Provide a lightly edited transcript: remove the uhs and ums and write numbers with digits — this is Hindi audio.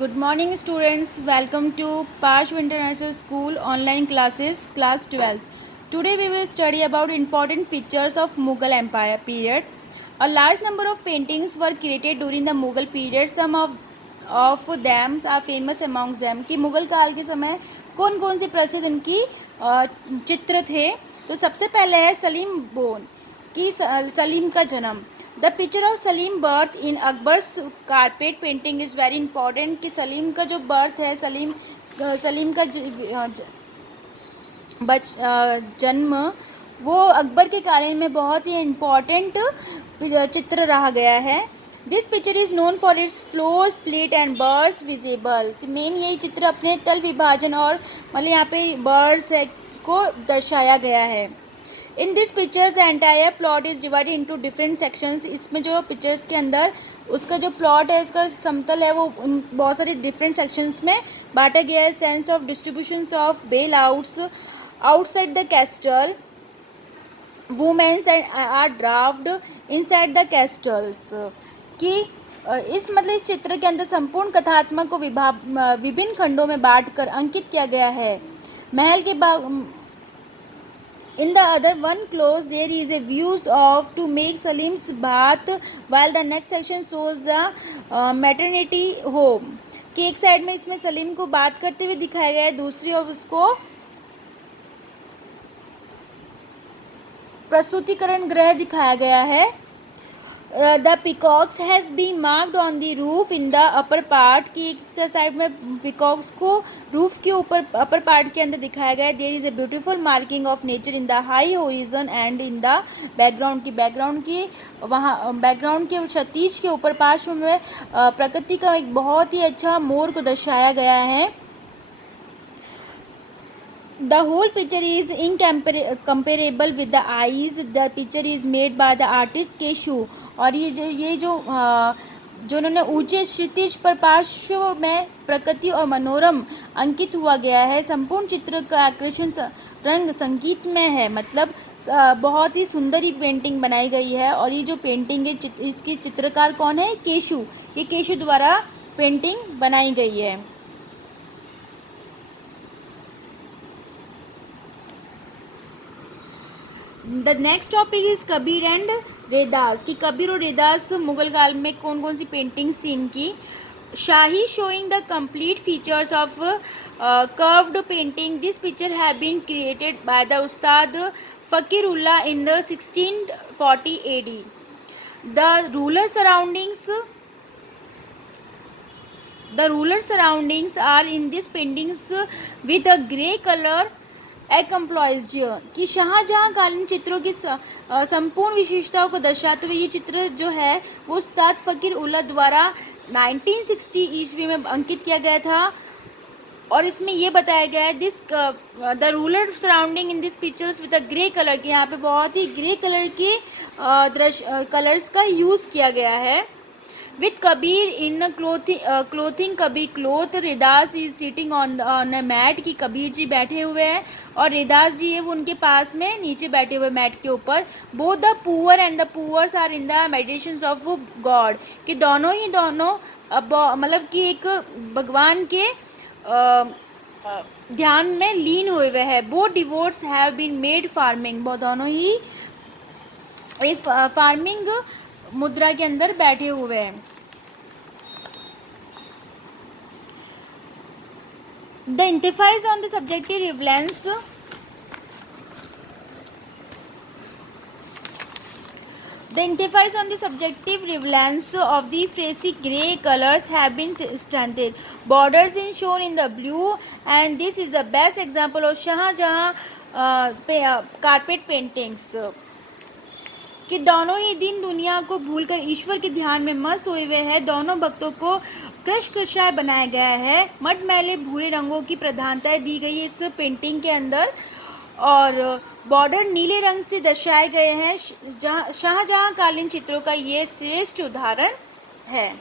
Good morning students, welcome to Parsh International School online classes, class 12th. Today we will study about important features of Mughal Empire period. A large number of paintings were created during the Mughal period. Some of them are famous amongst them. कि मुगल काल के समय कौन कौन से प्रसिद्ध इनकी चित्र थे. तो सबसे पहले है सलीम बोन कि सलीम का जन्म. The picture of Salim birth in Akbar's carpet painting is very important. कि सलीम का जो बर्थ है, सलीम का जन्म वो अकबर के कालीन में बहुत ही इम्पॉर्टेंट चित्र रहा गया है. This picture is known for its floor split and birds visibles. Main यही चित्र अपने तल विभाजन और मतलब यहाँ पे बर्ड्स है को दर्शाया गया है. In this pictures the entire plot is divided into different sections. इसमें जो पिक्चर्स के अंदर उसका जो प्लॉट है, उसका समतल है, वो बहुत सारे डिफरेंट सेक्शंस में बांटा गया है. Sense of distributions of bell outs outside the castle, womens are drafted inside the castles. कि इस चित्र के अंदर संपूर्ण कथात्मक को विभिन्न खंडों में बांटकर अंकित किया गया है. महल के In the other one close there is a views of to make Salim's bath, while the next section shows the maternity home. कि एक साइड में इसमें सलीम को बात करते हुए दिखाया गया है, दूसरी ओर उसको प्रसूतिकरण गृह दिखाया गया है. The peacocks has been marked on the roof in the upper part. की एक साइड में पिकॉक्स को रूफ के ऊपर अपर पार्ट के अंदर दिखाया गया है. There is a beautiful marking of nature in the high horizon and in the background की वहाँ बैकग्राउंड के क्षितिज के ऊपर पार्श्व में प्रकृति का एक बहुत ही अच्छा मोर को दर्शाया गया है. The whole picture is incomparable with the eyes. The picture is made by the artist Keshu. और ये जो उन्होंने ऊंचे क्षितिज पर पार्श्व में प्रकृति और मनोरम अंकित हुआ गया है. संपूर्ण चित्र का आकर्षण रंग संगीत में है. मतलब बहुत ही सुंदर ही पेंटिंग बनाई गई है. और ये जो पेंटिंग है इसकी चित्रकार कौन है? केशु. ये केशु द्वारा पेंटिंग बनाई गई है. The next topic is Kabir and Raidas. कि कबीर और रैदास मुगल काल में कौन कौन सी पेंटिंग्स थी इनकी. शाही showing the complete features of curved painting. This picture have been created by the उस्ताद Fakirullah in the 1640 AD. The ruler surroundings are in these paintings with a grey color एक्म्प्लॉयज. कि शाहजहाँ कालीन चित्रों की संपूर्ण विशेषताओं को दर्शाते हुए ये चित्र जो है वो उस्ताद फ़कीर उल्लाह द्वारा 1960 ईस्वी में अंकित किया गया था. और इसमें ये बताया गया है this the ruler surrounding in this pictures with a grey colour. की यहाँ पे बहुत ही ग्रे कलर की कलर्स का यूज़ किया गया है. With Kabir in clothing Kabir cloth, Ridas is sitting on a mat. कि कबीर जी बैठे हुए हैं और रिदास जी है वो उनके पास में नीचे बैठे हुए मैट के ऊपर. Both the poor and the poors are in the meditations of God. कि दोनों मतलब कि एक भगवान के ध्यान में लीन हुए हुए हैं. Both devotees have been made farming. दोनों ही एक फार्मिंग मुद्रा के अंदर बैठे हुए हैं. The emphasis on the subjective relevance of the Frisic grey colors have been strengthened. Borders in shown in the blue, and this is the best example of Shahjahan carpet paintings. कि दोनों ही दिन दुनिया को भूलकर ईश्वर के ध्यान में मस्त हुए हुए हैं. दोनों भक्तों को कृष्ण बनाया गया है. मटमैले भूरे रंगों की प्रधानताएं दी गई है इस पेंटिंग के अंदर. और बॉर्डर नीले रंग से दर्शाए गए हैं. शाहजहाँ कालीन चित्रों का ये श्रेष्ठ उदाहरण है.